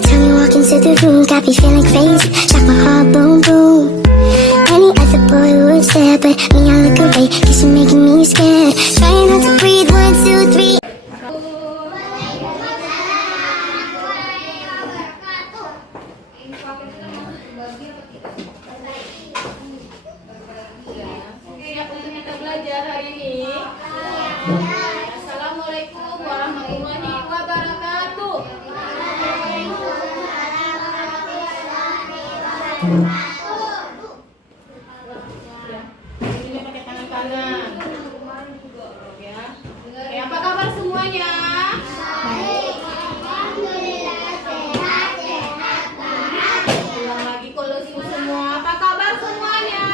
time you walk into the room, got me feeling crazy, shock my heart, boom, boom. Any other boy would stare, but me, I look away, cause you're making me scared. Trying not to breathe, 1, 2, 3. Siap untuk kita belajar hari ini. Assalamualaikum warahmatullahi wabarakatuh. Ini pakai tangan kanan. Ya. Oke, apa kabar semuanya? Ulang lagi kalau semua. Apa kabar semuanya?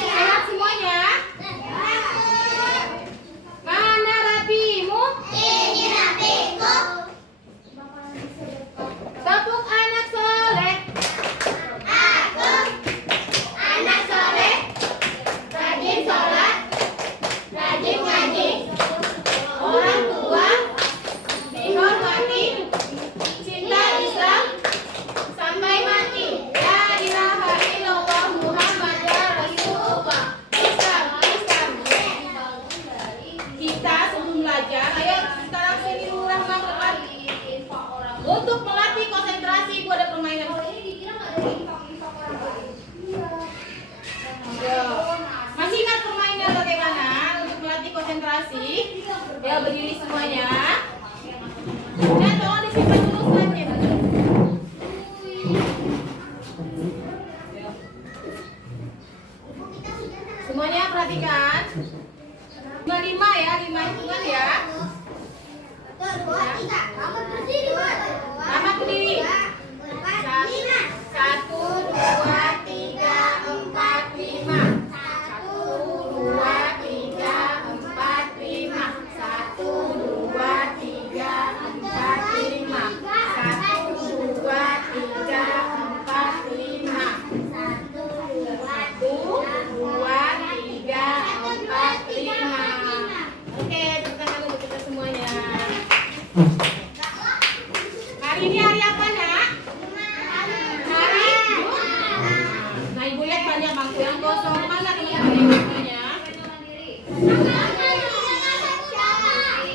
Sehat semuanya? Mana rapimu? Tepuk anak soleh. Anak soleh, rajin sholat, rajin ngaji, orang tua dihormati, cinta Islam sampai mati. La ilaha illallah Muhammadar Rasulullah. Islam. Kita sebelum belajar, ayo sekarang sini ulang depan. Untuk melatih konsentrasi, gua ada permainan. Ya. Masih ingat permainan bagaimana untuk melatih konsentrasi? Ya, berdiri semuanya. Dan tolong disimpan dulu slide-nya. Semuanya perhatikan. 5 ya, 5 hitungan ya. Selamat berdiri. 1, 2, 3, 4, 5. 1, 2, 3, 4, 5. 1, 2, 3, 4, 5. 1, 2, 3, 4, 5. 1, 2, 3, 4, 5. Oke, tepuk tangan untuk kita semuanya. Hari ini hari apa, Nak? Hari Jumat. Nah, Ibu lihat banyak bangku yang kosong. Mana teman-teman yang semuanya?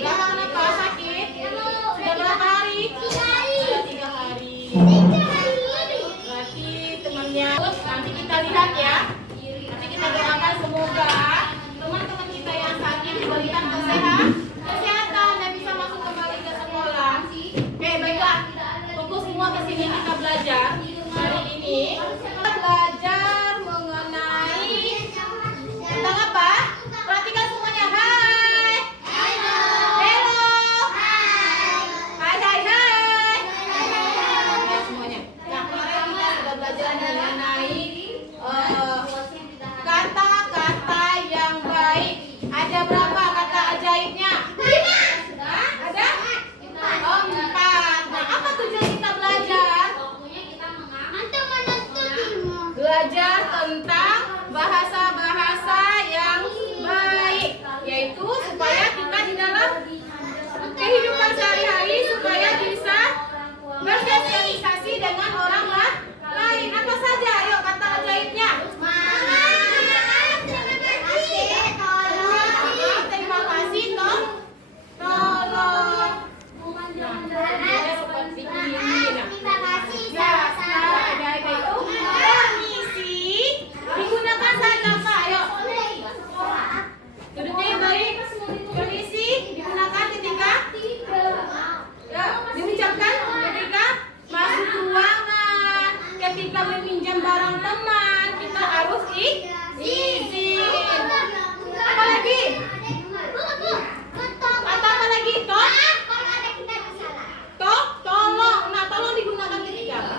Bapak kenapa sakit? Sudah berapa hari? Sudah 3 hari. Berarti temannya. Nanti kita lihat ya. Nanti kita doakan semoga teman-teman kita yang sakit diberikan kesehatan dan bisa masuk kembali ke sekolah. Oke, baiklah. Fokus semua ke sini kita belajar hari ini. Kita belajar mengenai tentang apa? Perhatikan semuanya. Hai. Hello. Hai. Ya, semuanya. Nah, kemarin kita sudah belajar mengenai kata-kata yang baik. Ada berapa kata ajaibnya? 5. Ada? 4. Nah, apa tujuan kita belajar? Belajar tentang bahasa-bahasa yang baik, yaitu supaya kita di dalam kehidupan sehari-hari supaya bisa bersosialisasi dengan orang lain. Apa saja? Ayo kata ajaibnya. Terima kasih, tolong. Nah, seperti ini. Nah, ada itu permisi digunakan saat apa? Ayo. Duduknya yang baik. Permisi digunakan ketika ya, diucapkan ketika masuk ruangan, ketika meminjam barang teman, kita harus izin. Apa lagi? Atau apa lagi? Tolong. Nah, tolong digunakan ketika apa?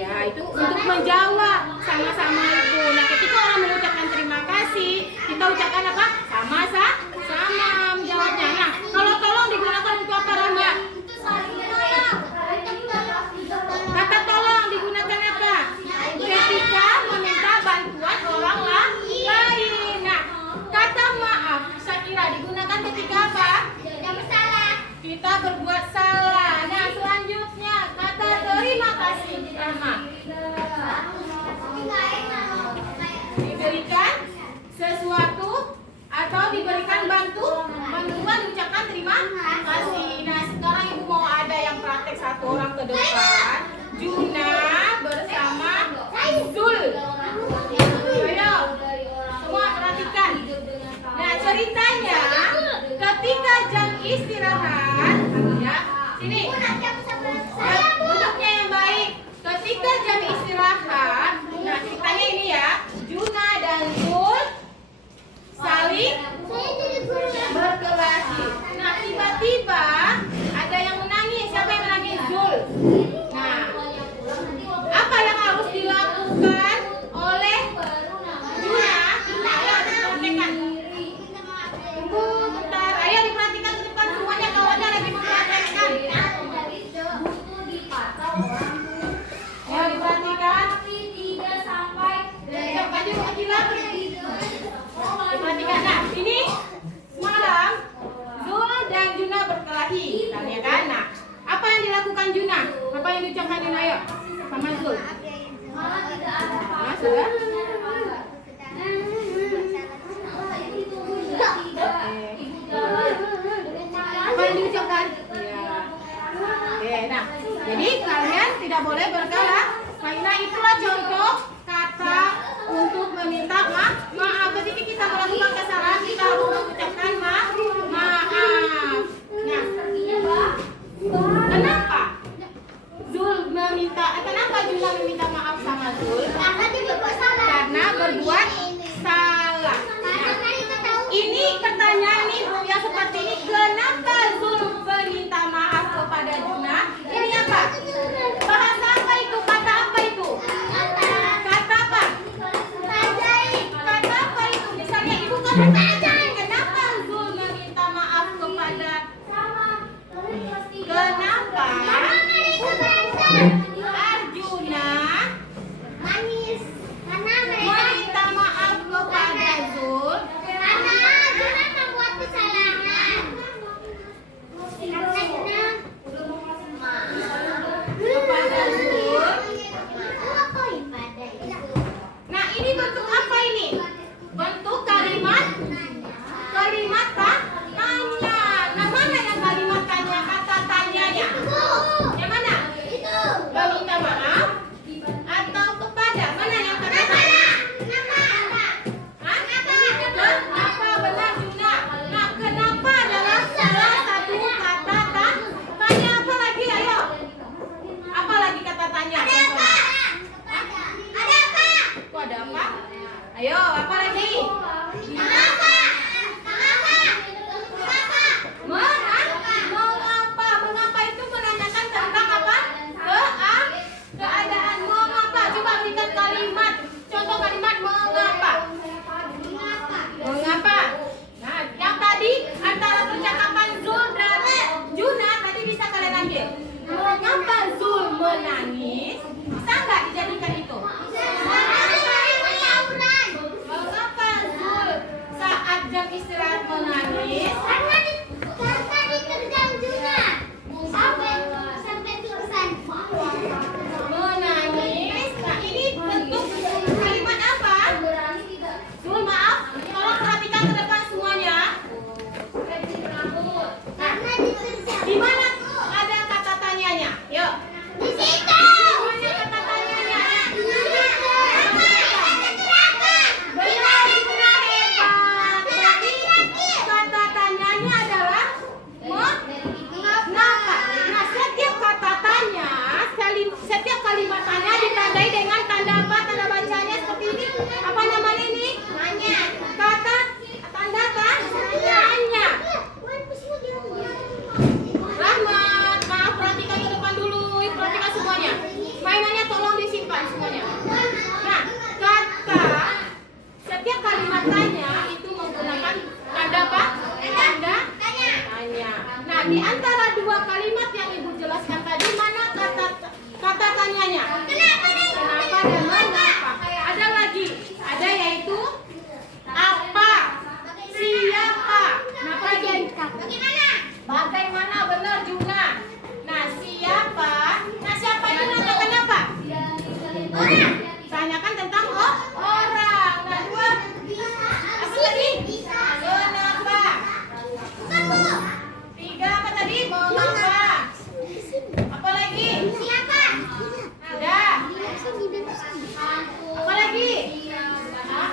Ya, itu untuk menjawab sama-sama itu. Nah, ketika orang mengucapkan terima kasih, kita ucapkan apa? Sama-sama menjawabnya. Nah, kalau tolong digunakan untuk apa, Rama? Kata tolong digunakan apa? Ketika ke depan. Juna bersama Zul. Ayo, semua perhatikan. Nah, ceritanya ketika jam istirahat, ya, sini. Duduknya yang baik. Ketika jam istirahat, nah ceritanya ini ya, Juna dan Zul saling berkelahi. Nah, tiba-tiba ada yang menangis. Siapa yang menangis? Zul. Nah, apa yang harus dilakukan oleh Juna? Ayo diperhatikan. Tunggu bentar. Ayo diperhatikan ke depan semuanya, kawannya lagi memperhatikan. Ayo diperhatikan. Baju kecilan. Diperhatikan. Nah, ini semalam Zul dan Juna berkelahi, ya kan? Nah, apa yang dilakukan Juna? Apa yang diucapkan Juna? Ayo, sama Zul. Masuk ya? Apa yang diucapkan? Ya. Oke, nah, jadi kalian tidak boleh berkelahi. Karena itulah contoh kata untuk meminta maaf. Ketika kita melakukan kesalahan, kita harus mengucapkan maaf. Nah, kenapa Zul meminta? Kenapa Juna meminta maaf sama Zul? Karena berbuat salah. Nah, ini pertanyaan nih yang seperti ini. Kenapa Zul meminta maaf kepada Juna? Ini apa? Bahasa apa itu? Kata apa itu? Kata apa? Kata apa itu? Misalnya ibu kan bertanya, kenapa Zul meminta maaf kepada? Kenapa Arjuna meminta maaf kepada Zul? Kepada Zul. Nah, ini bentuk apa ini? Bentuk kalimat tanya. Nah, mana yang kalimat tanya? Kata tanyanya. Yang mana? Meminta maaf atau kepada? Mana yang kata tanya? Hah? Kenapa? Benar Juna. Nah, kenapa adalah salah satu kata tanya. Apa lagi? Ayo. Apa lagi kata tanya? Kok ada apa? Ayo, apa lagi? Mengapa? Mengapa itu menanyakan tentang apa? Keadaan. Mengapa? Coba berikan kalimat. Contoh kalimat mengapa. Mengapa? Nah, yang tadi antara percakapan Zul dan Juna tadi bisa kalian ambil. Mengapa Zul menangis? Bisa nggak dijadikan itu? Mengapa Zul saat jam istirahat menangis? Menangis. Nah, ini bentuk kalimat apa? Zul, maaf. Tolong perhatikan ke depan semuanya. Di mana ada kata tanyanya? Yuk. Mana kata tanyanya? Benar, Juna hebat. Berarti kata tanyanya adalah mengapa. Nah, setiap kata tanya, setiap kalimat tanya ditandai dengan tanda apa? Tanda bacanya seperti ini. Apa namanya ini? Kata tanda tanya. Rahmat, maaf, perhatikan ke depan dulu. Perhatikan semuanya. Mainannya tolong disimpan semuanya. Nah, setiap kalimat tanya itu menggunakan tanda apa? Tanda tanya. Nah, di antara dua kalimat yang Ibu jelaskan tadi, mana kata tanyanya? Kenapa dan mengapa? Ada lagi. Ada yaitu apa? Siapa? Nah, bagaimana? Benar Juna. Nah, siapa? Nah, siapa itu nanyakan apa? Orang. Tanyakan tentang orang. Nah, dua. Apa lagi? Kenapa? Tiga apa tadi? Mengapa? Apa lagi? Apalagi? Hah?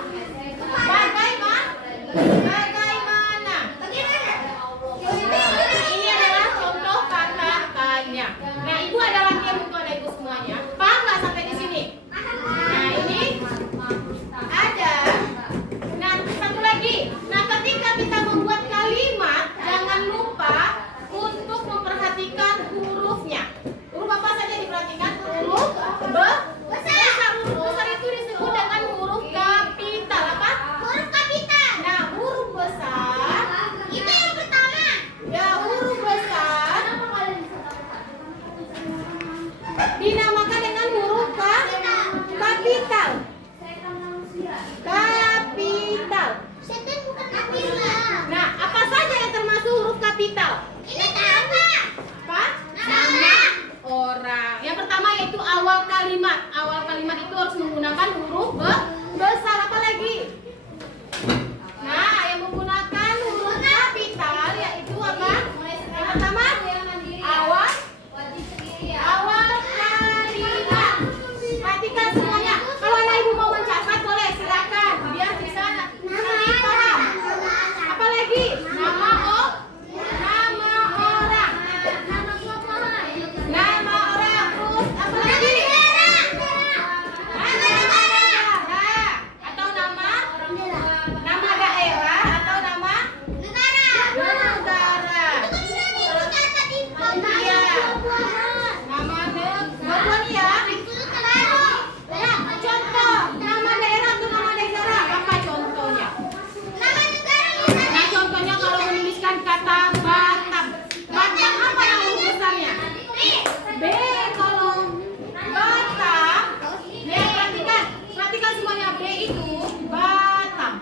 Bagaimana? Ini adalah contoh kata tanya. Nah, ibu ada latihan untuk ada ibu semuanya. Paham nggak sampai di sini? Nah, ini ada. Nah, satu lagi. Nah, ketika kita membuat kalimat, jangan lupa untuk memperhatikan hurufnya. Huruf apa saja diperhatikan? Huruf besar. Huruf besar itu disebut dengan huruf kapital. Apa? Huruf kapital. Nah, huruf besar itu yang pertama. Ya, huruf besar dinamakan dengan huruf kapital. Kapital. Nah, apa saja yang termasuk huruf kapital? Apa? Nama orang. Yang pertama yaitu awal kalimat. Awal kalimat itu harus menggunakan huruf besar. Apa lagi? Nah, yang menggunakan huruf kapital yaitu apa? Yang pertama awal kalimat. Perhatikan semuanya. Kalau anak ibu mau mencatat boleh, silakan. Biar bisa nanti paham. Apa lagi? Nama orang. Nama orang. Terus apa lagi? Atau nama daerah atau nama negara. Iya. Nama negara ya. Nah, contoh nama daerah atau nama negara apa contohnya? Nah, contohnya kalau menuliskan kata Batam. Batam apa yang huruf besarnya? B. Kalau Batam, ya perhatikan semuanya. B itu Batam.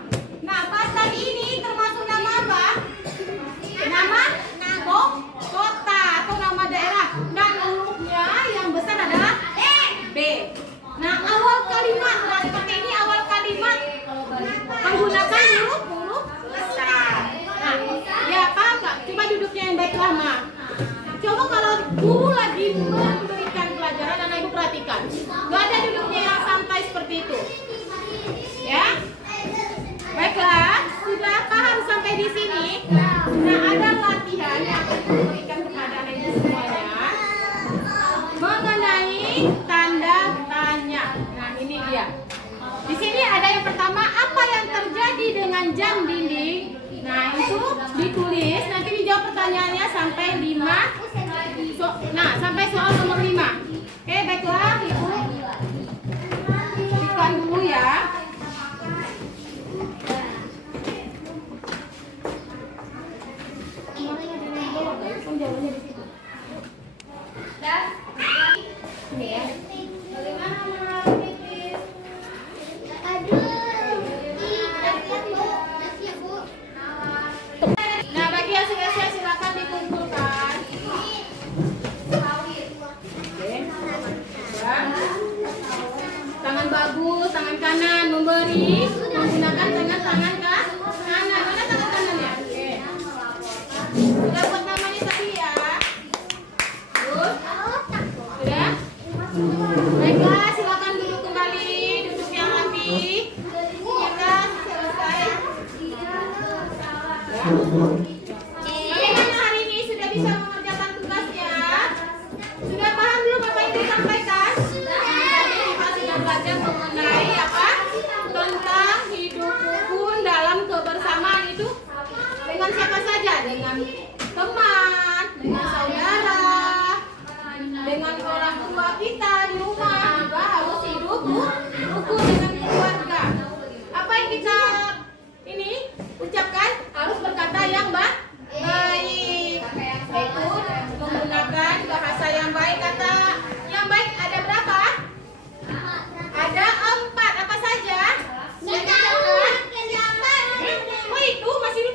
Nah, Batam ini termasuk nama apa? Nama kota atau nama daerah. Dan hurufnya yang besar adalah B. Nah, awal kalimat. Nah, seperti ini awal kalimat menggunakan huruf besar. Nah, ya paham nggak? Coba duduknya yang baik lama. Coba kalau guru lagi memberikan pelajaran, anak ibu perhatikan. Gak ada duduknya yang santai seperti itu. Ya? Baiklah, sudah paham sampai di sini. Nah, ada latihan yang akan diberikan kepada anak ibu semuanya mengenai tanda tanya. Nah, ini dia. Di sini ada yang pertama, apa yang terjadi dengan jam dinding? Nah, itu ditulis, nanti dijawab pertanyaannya sampai 5. Sampai soal nomor 5. Oke, baiklah, Ibu. Bukan dulu ya. Jawabannya di situ. Ini ya. Bagaimana mengenal titis? Nah, bagi yang sudah siap silakan dikumpulkan. Tangan bagus, tangan kanan memberi menggunakan tangan kanan. Mana tangan kanan ya? Oke. Sudah buat namanya tadi ya. Sudah? Baiklah, silakan duduk kembali, duduk yang rapi. Kita selesai. Bagaimana hari ini sudah bisa mengerjakan tugasnya? Sudah paham belum apa yang disampaikan? Tadi kita sudah belajar mengenai apa? Tentang hidup rukun dalam kebersamaan itu dengan siapa saja? Dengan teman, dengan saudara, dengan orang tua kita di rumah juga harus hidup rukun dengan keluarga. Apa yang kita ini ucapkan harus berkata yang baik, yaitu menggunakan bahasa yang baik. Kata yang baik ada berapa? Ada 4. Apa saja? Oh, itu masih.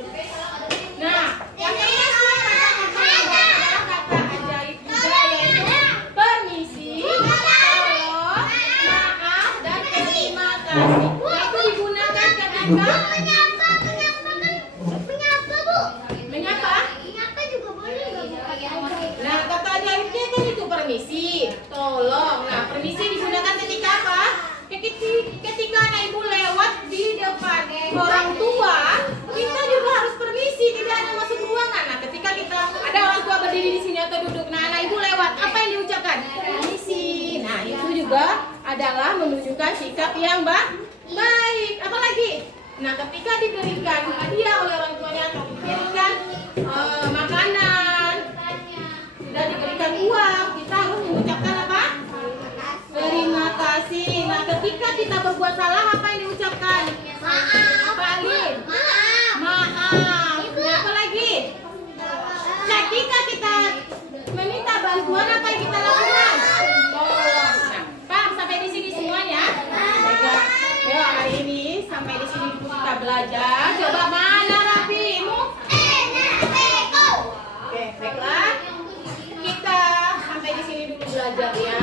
Nah, yang termasuk kata ajaib juga yaitu permisi, tolong, maaf, dan terima kasih. Itu digunakan ketika menyapa. Nah, kata ajaibnya kan itu permisi, tolong. Nah, permisi digunakan ketika apa? orang tua, kita juga harus permisi, tidak hanya masuk ruangan. Nah, ketika kita ada orang tua berdiri di sini atau duduk, nah anak ibu lewat, apa yang diucapkan? Permisi. Nah, itu juga adalah menunjukkan sikap yang baik. Apalagi? Nah, ketika diberikan hadiah oleh orang tuanya atau diberikan makanan, sudah diberikan uang, kita harus mengucapkan apa? Terima kasih. Nah, ketika kita berbuat salah, apa yang diucapkan? Maaf. Apa lagi? Maaf. Maaf. Nah, apa lagi? Ketika kita meminta bantuan, apa yang kita lakukan? Tolong. Nah, paham sampai di sini semuanya? Baiklah. Yuk, hari ini sampai di sini dulu kita belajar. Coba mana rapimu? Oke, baiklah. Kita sampai di sini dulu belajar ya.